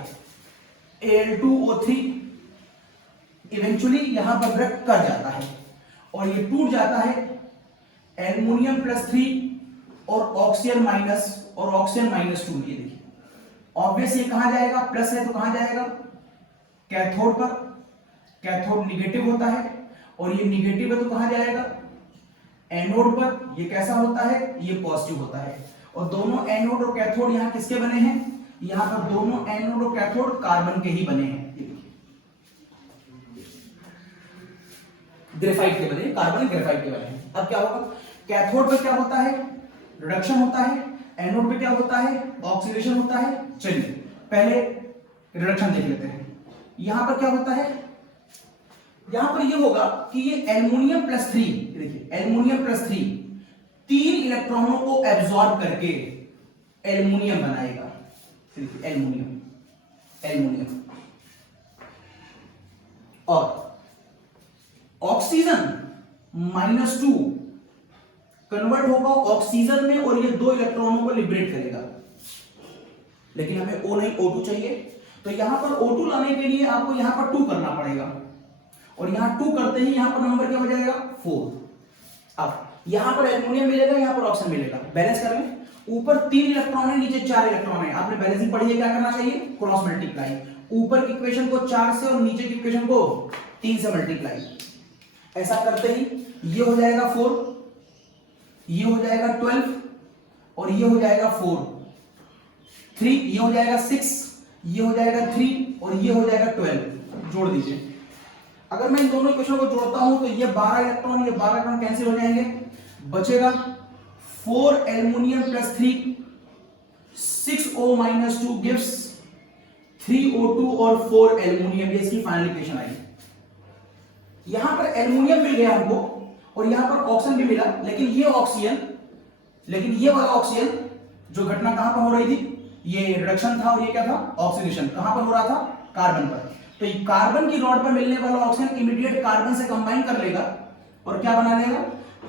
Al2O3 इवेंचुअली यहां पर ब्रेक कर जाता है और ये टूट जाता है एल्युमिनियम +3 और ऑक्सीजन -2। ये देखिए, ऑब्वियस ये कहां जाएगा, प्लस है तो कहां जाएगा, कैथोड पर। कैथोड निगेटिव होता है और ये निगेटिव है तो कहां जाएगा, एनोड पर। ये कैसा होता है, ये पॉजिटिव होता है। और दोनों एनोड और कैथोड यहां किसके बने हैं, यहां पर दोनों एनोड और कैथोड कार्बन के ही बने हैं। ग्रेफाइट के बने, कार्बन ग्रेफाइट के बने हैं। अब क्या होगा, कैथोड पे क्या होता है, रिडक्शन होता है, एनोड पे क्या होता है, ऑक्सीडेशन होता है। चलिए पहले रिडक्शन देख लेते हैं। यहां पर क्या होता है, यहां पर ये होगा कि ये एल्युमिनियम +3, देखिए एल्युमिनियम +3 3 इलेक्ट्रॉनों को एब्सॉर्ब करके एल्युमिनियम बनाएगा। देखिए एल्युमिनियम और ऑक्सीजन -2 कन्वर्ट होगा ऑक्सीजन में और ये 2 इलेक्ट्रॉनों को लिबरेट करेगा। लेकिन हमें O नहीं, O2 चाहिए। तो यहां पर O2 लाने के लिए आपको यहां पर 2 करना पड़ेगा और यहां 2 करते ही यहां पर नंबर क्या हो जाएगा, 4। अब यहां पर एल्युमिनियम मिलेगा, यहां पर ऑक्सीजन मिलेगा। बैलेंस कर लें, ऊपर 3 इलेक्ट्रॉन है, नीचे 4 इलेक्ट्रॉन है। आपने बैलेंसिंग पढ़ी है, क्या करना चाहिए, क्रॉस मल्टीप्लाई। ऊपर की इक्वेशन को 4 से और नीचे की इक्वेशन को 3 से मल्टीप्लाई। ऐसा करते ही ये हो जाएगा 4, ये हो जाएगा 12 और ये हो जाएगा 4, 3, ये हो जाएगा 6, ये हो जाएगा 3 और ये हो जाएगा 12। जोड़ दीजिए। अगर मैं इन दोनों इक्वेशन को जोड़ता हूं तो ये 12 इलेक्ट्रॉन कैंसिल हो जाएंगे, बचेगा 4 एल्युमिनियम +3, 6O -2 गिव्स 3O2 और 4 एल्युमिनियम। ये इसकी फाइनल इक्वेशन आई। यहां पर एल्युमिनियम मिल गया हमको और यहां पर ऑक्सीजन भी मिला, लेकिन ये वाला ऑक्सीजन जो घटना कहां पर हो रही थी, ये रिडक्शन था और ये क्या था, ऑक्सीडेशन। कहां पर हो रहा था, कार्बन पर। तो कार्बन की रॉड पर मिलने वाला ऑक्सीजन इमीडिएट कार्बन से कंबाइन कर लेगा और क्या बना लेगा,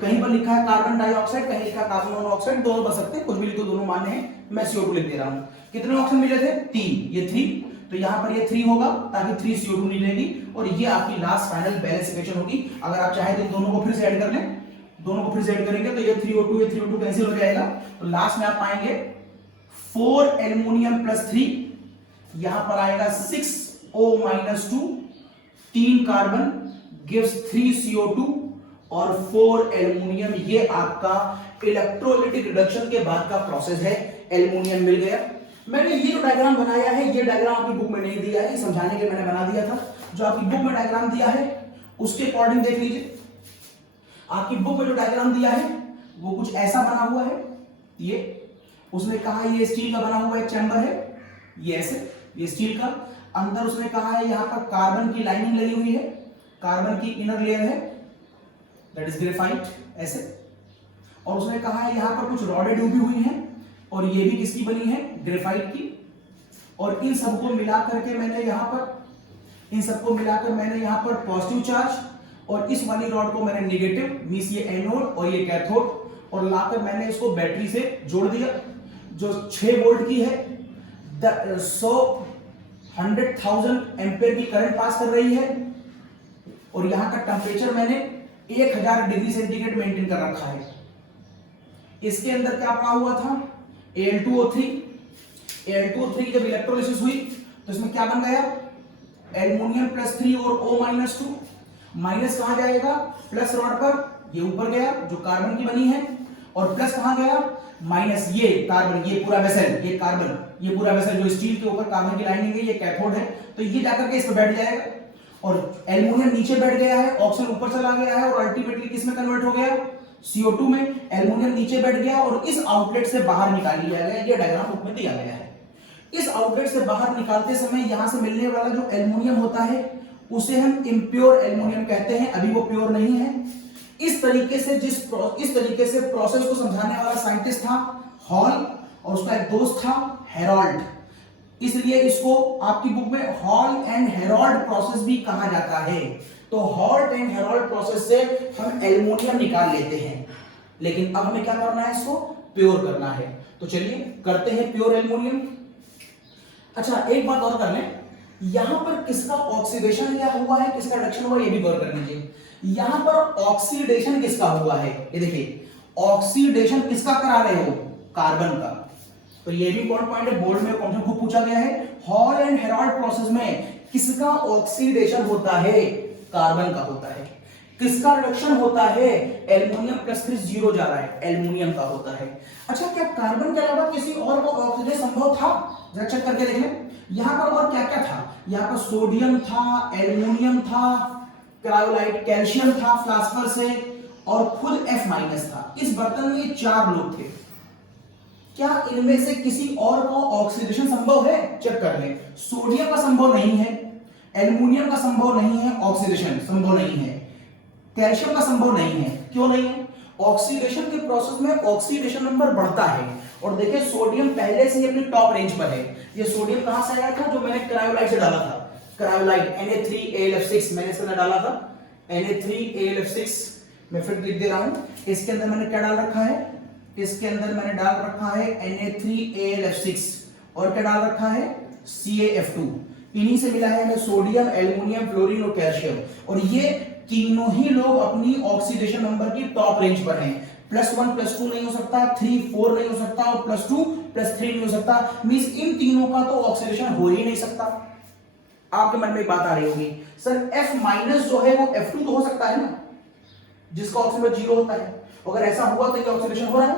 कहीं पर लिखा है कार्बन डाइऑक्साइड, कहीं लिखा है कार्बन मोनोऑक्साइड, दोनों बन सकते हैं, कुछ भी लिखो, दोनों मान्य हैं। मैं CO2 लिख दे रहा हूं। कितने ऑक्सीजन मिले थे, 3, ये 3, तो यहां पर ये 3 होगा ताकि 3 CO2 निकलेगी और ये आपकी लास्ट फाइनल बैलेंस इक्वेशन होगी। अगर आप चाहे तो दोनों को फिर से ऐड कर लें, दोनों को फिर से ऐड करेंगे तो ये 3O2 कैंसिल हो जाएगा। तो लास्ट में आप पाएंगे 4 एल्युमिनियम +3, यहां पर आएगा 6O -2, 3 कार्बन गिव्स 3 CO2 और 4 एल्युमिनियम। ये आपका इलेक्ट्रोलाइटिक रिडक्शन के बाद का प्रोसेस है। एल्युमिनियम मिल गया। मैंने ये जो डायग्राम बनाया है, ये डायग्राम आपकी बुक में नहीं दिया है, समझाने के लिए मैंने बना दिया था। जो आपकी बुक में डायग्राम दिया है उसके अकॉर्डिंग देख लीजिए। आपकी बुक में जो डायग्राम दिया है वो कुछ ऐसा बना हुआ है। ये उसने कहा ये स्टील का बना हुआ एक चैम्बर है, ये ऐसे, ये स्टील का। अंदर उसने कहा है यहां पर कार्बन की लाइनिंग लगी हुई है, कार्बन की इनर लेयर है, दैट इज ग्रेफाइट, ऐसे। और उसने कहा है यहां पर कुछ रॉडें डूबी हुई हैं और ये भी किसकी बनी है, ग्रेफाइट की। और इन सबको मिलाकर के मैंने यहां पर पॉजिटिव चार्ज और इस वाली रॉड को मैंने नेगेटिव, मींस ये एनोड और ये कैथोड, और लाकर मैंने इसको बैटरी से जोड़ दिया जो 6 वोल्ट की है, 100,000 एम्पियर की करंट पास कर रही है। और यहां का टेम्परेचर मैंने 1000 डिग्री सेंटीग्रेड मेंटेन कर रखा है। इसके अंदर क्या पड़ा हुआ था, Al2O3 जब इलेक्ट्रोलिसिस हुई तो इसमें क्या बन गया, एल्युमिनियम +3 और O -2। माइनस कहां जाएगा, प्लस रॉड पर, ये ऊपर गया जो कार्बन की बनी है, और प्लस कहां गया, माइनस ये कार्बन, ये पूरा वेसल, ये कार्बन, ये पूरा वेसल जो स्टील के ऊपर कार्बन की लाइनिंग है, ये कैथोड है, तो ये जाकर के इस पे बैठ जाएगा और एल्युमिनियम नीचे बैठ गया है, ऑक्सीजन ऊपर चला गया है और अल्टीमेटली किस में कन्वर्ट हो गया, CO2 में। एल्युमिनियम नीचे बैठ गया और इस आउटलेट से बाहर निकाल लिया गया, ये डायग्राम बुक में दिया गया है। इस आउटलेट से बाहर निकालते समय यहां से मिलने वाला जो एल्युमिनियम होता है उसे हम इम्प्योर एल्युमिनियम कहते हैं, अभी वो प्योर नहीं है। इस तरीके से प्रोसेस को समझाने वाला साइंटिस्ट था हॉल और उसका एक दोस्त था हेरोल्ड, इसलिए इसको आपकी बुक में हॉल एंड हेरोल्ड प्रोसेस भी कहा जाता है। तो हॉल एंड हेरोल्ड प्रोसेस से हम एल्युमिनियम निकाल लेते हैं, लेकिन अब हमें क्या करना है, इसको प्योर करना है। तो चलिए करते हैं प्योर एल्युमिनियम। अच्छा एक बात और कर लें, यहां पर किसका ऑक्सीडेशन या हुआ है, किसका रिडक्शन हुआ है, ये भी गौर कर लीजिए। यहां पर ऑक्सीडेशन किसका हुआ है, ये देखिए ऑक्सीडेशन किसका करा रहे हो, कार्बन का। तो ये भी इंपॉर्टेंट पॉइंट है, बोर्ड में क्वेश्चन खूब पूछा गया है। हॉल एंड हेरोल्ड प्रोसेस में किसका ऑक्सीडेशन होता है, कार्बन का होता है। किसका रिडक्शन होता है, एल्युमिनियम +3 0 जा रहा है, एल्युमिनियम का होता है। अच्छा क्या कार्बन के अलावा किसी और को ऑक्सीडेशन संभव था, जरा चेक करके देख लें। यहां पर और क्या क्या था, यहां पर सोडियम था, एल्युमिनियम था, क्रायोलाइट कैल्शियम था फ्लास्फर से और खुद F- था। इस बर्तन में 4 लोग थे। क्या इनमें से किसी और को ऑक्सीडेशन संभव है, चेक कर लें। सोडियम का संभव नहीं है, एल्युमिनियम का संभव नहीं है, ऑक्सीडेशन संभव नहीं है, कैल्शियम का संभव नहीं है। क्यों नहीं है, ऑक्सीडेशन के प्रोसेस में ऑक्सीडेशन नंबर बढ़ता है। और देखिए सोडियम पहले से ही अपनी टॉप रेंज पर है। ये सोडियम कहां से आया था, जो मैंने क्रायोलाइट से डाला था, क्रायोलाइट Na3AlF6 मैंने इसके अंदर डाला था, Na3AlF6 मैं फिर लिख दे रहा हूं। इसके अंदर मैंने क्या डाल रखा है, इसके अंदर मैंने डाल रखा है Na3AlF6 और क्या डाल रखा है, CaF2। इन्हीं से मिला है हमें सोडियम, एल्युमिनियम, फ्लोरीन और कैल्शियम। और ये तीनों ही लोग अपनी ऑक्सीडेशन नंबर की टॉप रेंज पर हैं। +1 +2 नहीं हो सकता, 3 4 नहीं हो सकता और +2 +3 नहीं हो सकता। मींस इन तीनों का तो ऑक्सीडेशन हो ही नहीं सकता। आपके मन में एक बात आ रही होगी, सर F- जो है वो F2 तो हो सकता है ना, जिसका ऑक्सीजन 0 होता है। अगर ऐसा हुआ तो ये ऑक्सीडेशन हो रहा है,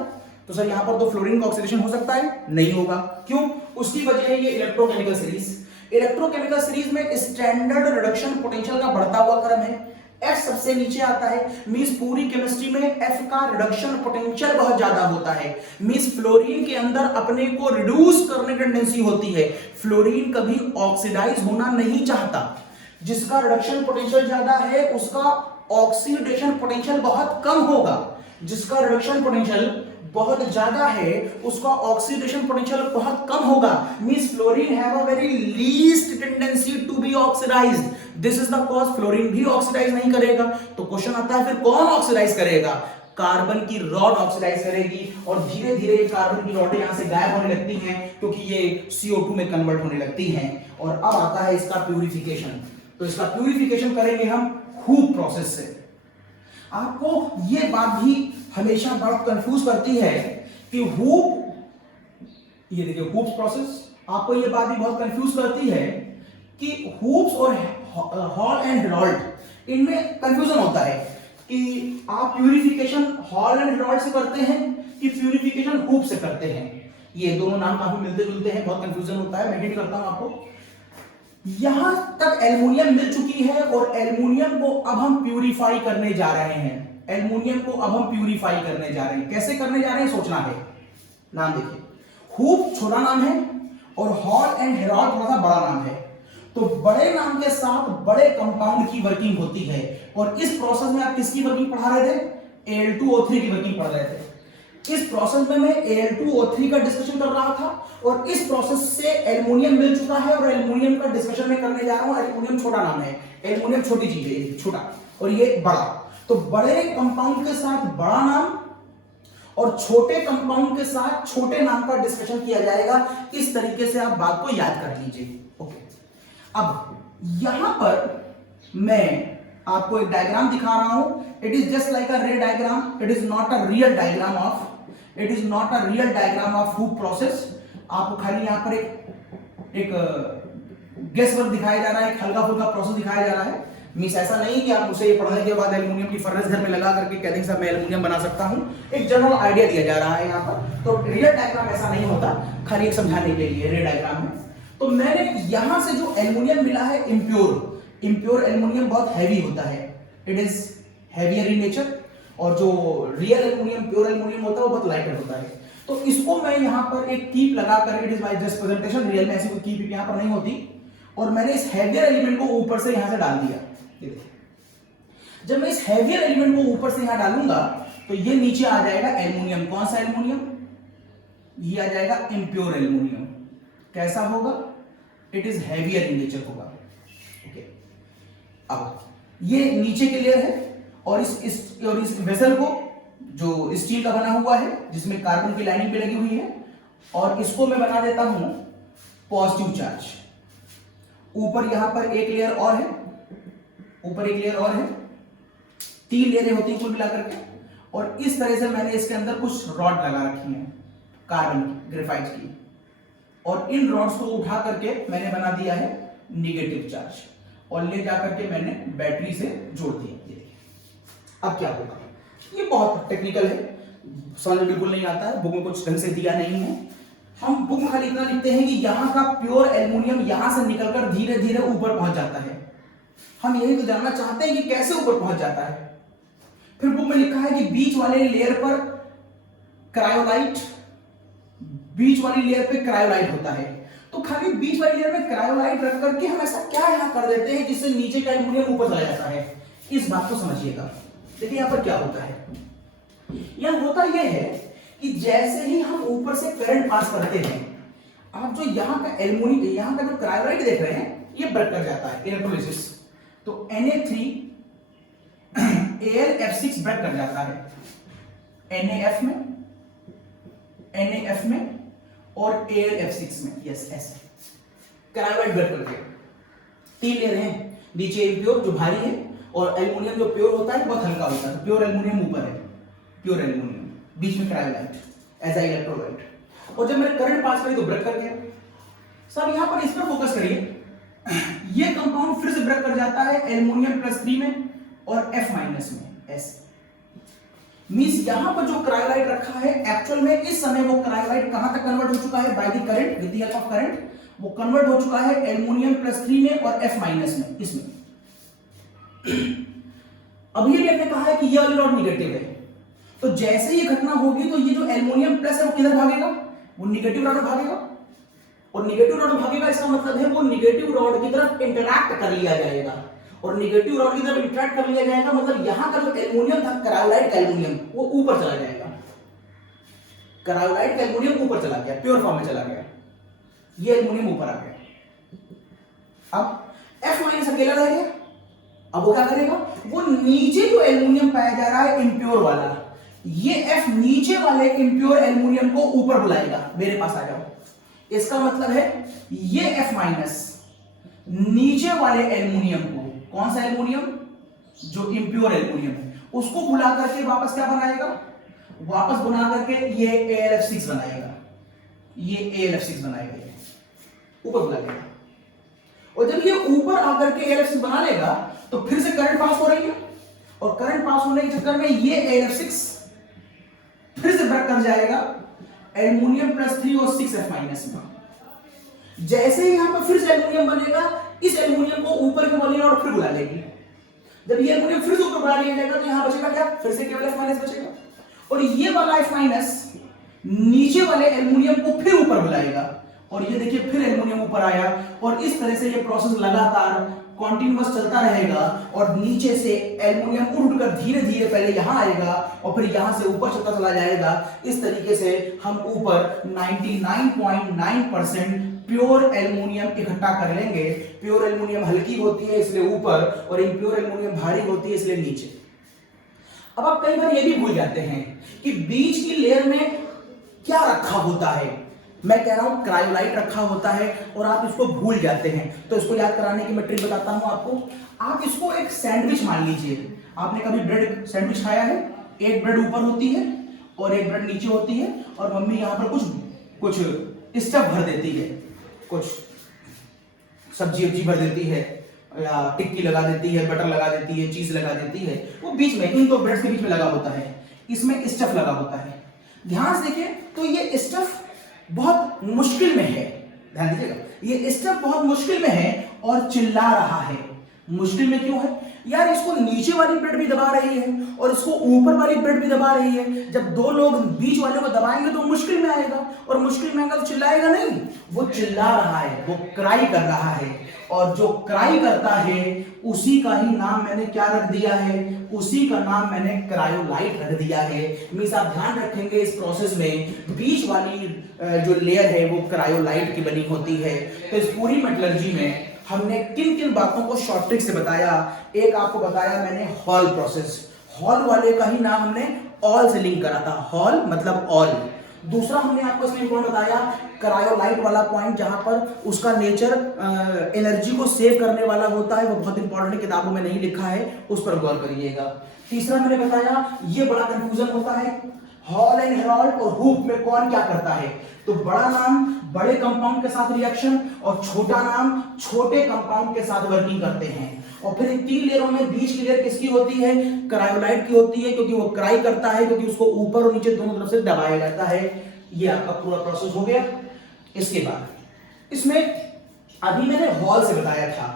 तो सर यहां पर तो फ्लोरीन का ऑक्सीडेशन हो सकता है, नहीं होगा। क्यों, उसकी वजह है ये इलेक्ट्रोकेमिकल सीरीज। इलेक्ट्रोकेमिकल सीरीज में स्टैंडर्ड रिडक्शन पोटेंशियल का बढ़ता हुआ क्रम है, F सबसे नीचे आता है। मींस पूरी केमिस्ट्री में F का रिडक्शन पोटेंशियल बहुत ज्यादा होता है। मींस फ्लोरीन के अंदर अपने को रिड्यूस करने की टेंडेंसी होती है। फ्लोरीन कभी ऑक्सीडाइज होना नहीं चाहता। जिसका रिडक्शन पोटेंशियल ज्यादा है उसका ऑक्सीडेशन पोटेंशियल बहुत कम होगा, जिसका रिडक्शन पोटेंशियल बहुत ज्यादा है उसका ऑक्सीडेशन पोटेंशियल बहुत कम होगा। Means fluorine have a very least tendency to be oxidised. This is the cause fluorine भी ऑक्सीडाइज नहीं करेगा। तो क्वेश्चन आता है फिर कौन ऑक्सीडाइज करेगा, कार्बन की रॉड ऑक्सीडाइज करेगी और धीरे धीरे कार्बन की रॉडें यहां से गायब होने लगती हैं क्योंकि ये CO2 में कन्वर्ट होने लगती हैं। और अब आता है इसका प्यूरिफिकेशन। तो इसका प्यूरिफिकेशन करेंगे हम हूप प्रोसेस से। आपको ये बात भी हमेशा बहुत कंफ्यूज करती है कि हूप, ये देखिए हूप्स प्रोसेस, आपको ये बात भी बहुत कंफ्यूज करती है कि हूप्स और हॉल एंड हेरोल्ड इनमें कंफ्यूजन होता है कि आप प्यूरिफिकेशन हॉल एंड हेरोल्ड से करते हैं कि प्यूरिफिकेशन हूप से करते हैं। ये दोनों नाम काफी मिलते जुलते हैं, बहुत कंफ्यूजन होता है। मैं हिंट करता हूं आपको। यहां तक एल्युमिनियम मिल चुकी है और एल्युमिनियम को अब हम प्यूरिफाई करने जा रहे हैं। एल्युमिनियम को अब हम प्यूरिफाई करने जा रहे हैं। कैसे करने जा रहे हैं सोचना है। नाम देखिए, हूप छोटा नाम है और हॉल एंड हेरोल्ड थोड़ा सा बड़ा नाम है। तो बड़े नाम के साथ बड़े कंपाउंड की वर्किंग होती है। और इस प्रोसेस में आप किसकी वर्किंग पढ़ा रहे थे, Al2O3 की वर्किंग पढ़ रहे थे। इस प्रोसेस में मैं Al2O3 का डिस्कशन कर रहा था और इस प्रोसेस से एल्युमिनियम मिल चुका है और एल्युमिनियम का डिस्कशन मैं करने जा रहा हूं। एल्युमिनियम छोटा नाम है, एल्युमिनियम छोटी चीज है, छोटा, और ये बड़ा। तो बड़े कंपाउंड के साथ बड़ा नाम और छोटे कंपाउंड के साथ छोटे नाम का डिस्कशन किया जाएगा। इस तरीके से आप बात को याद कर लीजिए। ओके, अब यहां पर मैं आपको एक डायग्राम दिखा रहा हूं। इट इज जस्ट लाइक अ रे diagram, it is not a real diagram of, it is not a real diagram of hoop process. आपको खाली यहां पर एक गेस वर्क दिखाया जा रहा है, एक हल्का फुल्का प्रोसेस दिखाया जा रहा है। मीन्स ऐसा नहीं कि आप उसे ये पढ़ने के बाद एल्युमिनियम की फर्नेस घर में लगा करके कह देंगे सर मैं एल्युमिनियम बना सकता हूं। एक जनरल आइडिया दिया जा रहा है यहाँ पर, तो रियल डायग्राम ऐसा नहीं होता, खाली एक समझाने के लिए रियल डायग्राम है। तो मैंने यहां से जो एल्युमिनियम मिला है इम्प्योर एल्युमिनियम बहुत हैवी होता है, it is heavier in nature, और जो रियल एल्युमिनियम प्योर एल्युमिनियम होता है वो बहुत लाइटर होता है। तो इसको मैं यहाँ पर एक कीप लगा कर, it is my just presentation, real में ऐसी कोई कीप यहाँ पर नहीं होती, और मैंने इस हैवियर एलिमेंट को ऊपर से यहां से डाल दिया। जब मैं इस हैवियर एलिमेंट को ऊपर से यहां डालूंगा तो ये नीचे आ जाएगा एल्युमिनियम। कौन सा एल्युमिनियम? ये आ जाएगा इम्प्योर एल्युमिनियम। कैसा होगा? It is heavier in nature होगा। ओके, अब ये नीचे के लेयर है, और इस वेसल को जो स्टील का बना हुआ है जिसमें कार्बन की लाइनिंग पे लगी हुई है, और इसको मैं बना देता हूं पॉजिटिव चार्ज। ऊपर यहां पर एक लेयर और है, ऊपर एक लेयर और है, 3 लेयरें होती हैं कुल मिलाकर के, और इस तरह से मैंने इसके अंदर कुछ रॉड लगा रखी हैं कार्बन की, ग्रेफाइट की, और इन रॉड्स को उठा करके मैंने बना दिया है निगेटिव चार्ज, और ले जाकर के मैंने बैटरी से जोड़ दिया। अब क्या होगा? ये बहुत टेक्निकल है, समझ बिल्कुल नहीं आता है, बुक में कुछ ढंग से दिया नहीं है। हम बुक में खाली इतना लिखते हैं कि यहां का प्योर एल्युमिनियम यहां से निकलकर धीरे धीरे ऊपर पहुंच जाता है। हम यही तो जानना चाहते हैं कि कैसे ऊपर पहुंच जाता है। फिर बुक में लिखा है कि बीच वाले लेयर पर क्रायोलाइट, बीच वाली लेयर पे क्रायोलाइट होता है। तो खाली बीच वाली लेयर में क्रायोलाइट रख करके हम ऐसा क्या यहां कर देते हैं जिससे नीचे का एल्युमिनियम ऊपर चला जाता है? इस बात को समझिएगा। देखिए यहां पर क्या होता है, यहां होता यह है कि जैसे ही हम ऊपर से करंट पास करते हैं, आप जो यहां का एल्युमिनियम, यहां का जो क्रायोलाइट देख रहे हैं, ये ब्रेक कर जाता है इलेक्ट्रोलिसिस। तो Na3 AlF6 ब्रेक कर जाता है NaF में और AlF6 में। यस, ऐसे क्रायोलाइट ब्रेक करके 3 लेयर हैं, नीचे इम्प्योर जो भारी है, और एल्युमिनियम जो प्योर होता है बहुत हल्का होता है। तो प्योर एल्युमिनियम ऊपर है, प्योर एल्युमिनियम, बीच में क्रायोलाइट एज अ इलेक्ट्रोलाइट। और जब मैंने करंट पास करी तो ब्रेक कर गया। सब यहां पर इस पर फोकस करिए, ये कंपाउंड फिर से ब्रेक कर जाता है एल्युमिनियम +3 में और F- में, ऐसे। मींस यहां पर जो क्रायोलाइट रखा है, एक्चुअल में इस समय वो क्रायोलाइट कहां तक कन्वर्ट हो चुका है? By the current, with the help of current, वो कन्वर्ट हो चुका है एल्युमिनियम +3 में और F- में, इसमें। अभी भी हमने कहा है कि ये वाली रॉड निगेटिव है, तो जैसे ये घटना होगी तो ये जो एल्युमिनियम प्लस है वो किधर भागेगा? वो निगेटिव रॉड में भागेगा, और निगेटिव रॉड में भागेगा इसका मतलब है वो निगेटिव रॉड की तरफ इंटरैक्ट कर लिया जाएगा, और निगेटिव रॉड की तरफ इंटरैक्ट कर लिया जाएगा मतलब यहां का जो एल्युमिनियम था, क्रायोलाइट का एल्युमिनियम, वो ऊपर चला जाएगा। क्रायोलाइट का एल्युमिनियम ऊपर चला गया, प्योर फॉर्म में चला गया, ये एल्युमिनियम ऊपर आ गया। अब F- अकेला रह गया। अब वो क्या करेगा? वो नीचे जो एल्युमिनियम पाया जा रहा है इम्प्योर वाला, ये F नीचे वाले इम्प्योर एल्युमिनियम को ऊपर बुलाएगा, मेरे पास आ जाओ। इसका मतलब है ये F- नीचे वाले एल्युमिनियम को, कौन सा एल्युमिनियम? जो इम्प्योर एल्युमिनियम है, उसको बुला करके वापस क्या बनाएगा? वापस बना करके ये AlF6 बनाएगा, ये AlF6 बनाएगा, ऊपर बुला लेगा। और जब ये ऊपर आकर के AlF6 बना लेगा तो फिर से करंट पास हो रही है, और करंट पास होने के चक्कर में ये AlF6 फिर से ब्रेक कर जाएगा एल्युमिनियम +3 और 6F- में। जैसे ही यहां पर फिर से एल्युमिनियम बनेगा, इस एल्युमिनियम को ऊपर की वाली रॉड फिर बुला लेगी। जब ये एल्युमिनियम फिर से ऊपर बुला लिया जाएगा तो यहां बचेगा क्या? फिर से केवल F- बचेगा, और ये वाला F- नीचे वाले एल्युमिनियम को फिर ऊपर बुलाएगा, और ये देखिए फिर एल्युमिनियम ऊपर आया, और इस तरह से ये प्रोसेस लगातार कॉन्टिन्यूअस चलता रहेगा, और नीचे से एल्युमिनियम उड़कर धीरे धीरे पहले यहां आएगा और फिर यहां से ऊपर चलता चला जाएगा। इस तरीके से हम ऊपर 99.9% प्योर एल्युमिनियम इकट्ठा कर लेंगे। प्योर एल्युमिनियम हल्की होती है इसलिए ऊपर, और इम्प्योर एल्युमिनियम भारी होती है इसलिए नीचे। अब आप कई बार ये भी भूल जाते हैं कि बीच की लेयर में क्या रखा होता है। मैं कह रहा हूं क्रायोलाइट रखा होता है, और आप इसको भूल जाते हैं, तो इसको याद कराने की मैं ट्रिक बताता हूं आपको। आप इसको एक सैंडविच मान लीजिए। आपने कभी ब्रेड सैंडविच खाया है? एक ब्रेड ऊपर होती है और एक ब्रेड नीचे होती है, और मम्मी यहां पर कुछ स्टफ भर देती है, कुछ सब्जी भर देती है, या टिक्की लगा देती है, बटर लगा देती है, चीज लगा देती है, वो बीच में इन दो ब्रेड्स के बीच में लगा होता है, इसमें स्टफ लगा होता है। ध्यान से देखिए तो ये स्टफ बहुत मुश्किल में है, ध्यान दीजिएगा, ये स्टफ बहुत मुश्किल में है और चिल्ला रहा है। मुश्किल में क्यों है यार? इसको नीचे वाली ब्रेड भी दबा रही है और इसको ऊपर वाली ब्रेड भी दबा रही है। जब दो लोग बीच वाले को दबाएंगे तो मुश्किल में आएगा, और मुश्किल में आएगा तो चिल्लाएगा नहीं, वो चिल्ला रहा है, वो क्राई कर रहा है। और जो क्राई करता है उसी का ही नाम मैंने क्या रख दिया है? उसी का नाम मैंने क्रायोलाइट रख दिया है। मींस आप ध्यान रखेंगे इस प्रोसेस में बीच वाली जो लेयर है वो क्रायोलाइट की बनी होती है। तो इस पूरी मेटलर्जी में हमने किन किन बातों को शॉर्ट ट्रिक से बताया? एक आपको बताया मैंने हॉल प्रोसेस, हॉल वाले का ही नाम हमने ऑल से लिंक करा था, हॉल मतलब ऑल। दूसरा हमने आपको इसमें इंपॉर्टेंट बताया क्रायोलाइट वाला पॉइंट, जहां पर उसका नेचर एनर्जी को सेव करने वाला होता है, वो बहुत इंपॉर्टेंट है, किताबों में नहीं लिखा है, उस पर गौर करिएगा। तीसरा मैंने बताया, ये बड़ा कंफ्यूजन होता है, हॉल एंड हेराल्ड और हुप में कौन क्या करता है? तो बड़ा नाम बड़े कंपाउंड के साथ रिएक्शन और छोटा नाम छोटे कंपाउंड के साथ वर्किंग करते हैं। और फिर इन तीन लेयरों में बीच की लेयर किसकी होती है? क्रायोलाइट की होती है, क्योंकि वो क्राई करता है, क्योंकि उसको ऊपर और नीचे दोनों तरफ से दबाया जाता है। ये आपका पूरा प्रोसेस हो गया। इसके बाद इसमें अभी मैंने हॉल से बताया था,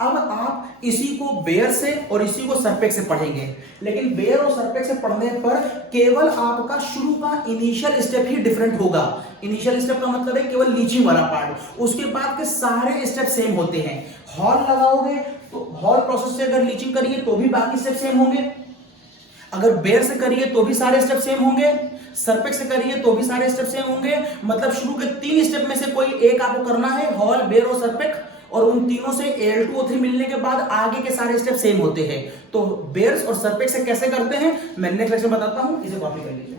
अब आप इसी को बेयर से और इसी को सरपेक्स से पढ़ेंगे, लेकिन बेयर और सरपेक्स से पढ़ने पर केवल आपका शुरू का इनिशियल स्टेप ही डिफरेंट होगा। इनिशियल स्टेप का मतलब है केवल लीचिंग वाला पार्ट, उसके बाद के सारे स्टेप सेम होते हैं। हॉल लगाओगे तो हॉल प्रोसेस से अगर लीचिंग करिए तो भी बाकी स्टेप सेम होंगे, अगर बेयर से करिए तो भी सारे स्टेप सेम होंगे, सरपेक्स से करिए तो भी सारे स्टेप सेम होंगे। मतलब शुरू के 3 स्टेप में से कोई एक आपको करना है, हॉल, बेयर और सरपेक्स, और उन तीनों से Al2O3 मिलने के बाद आगे के सारे स्टेप सेम होते हैं। तो बेयर्स और सरपेक्स से कैसे करते हैं मैं नेक्स्ट लेक्चर बताता हूं, इसे कॉपी कर लीजिए।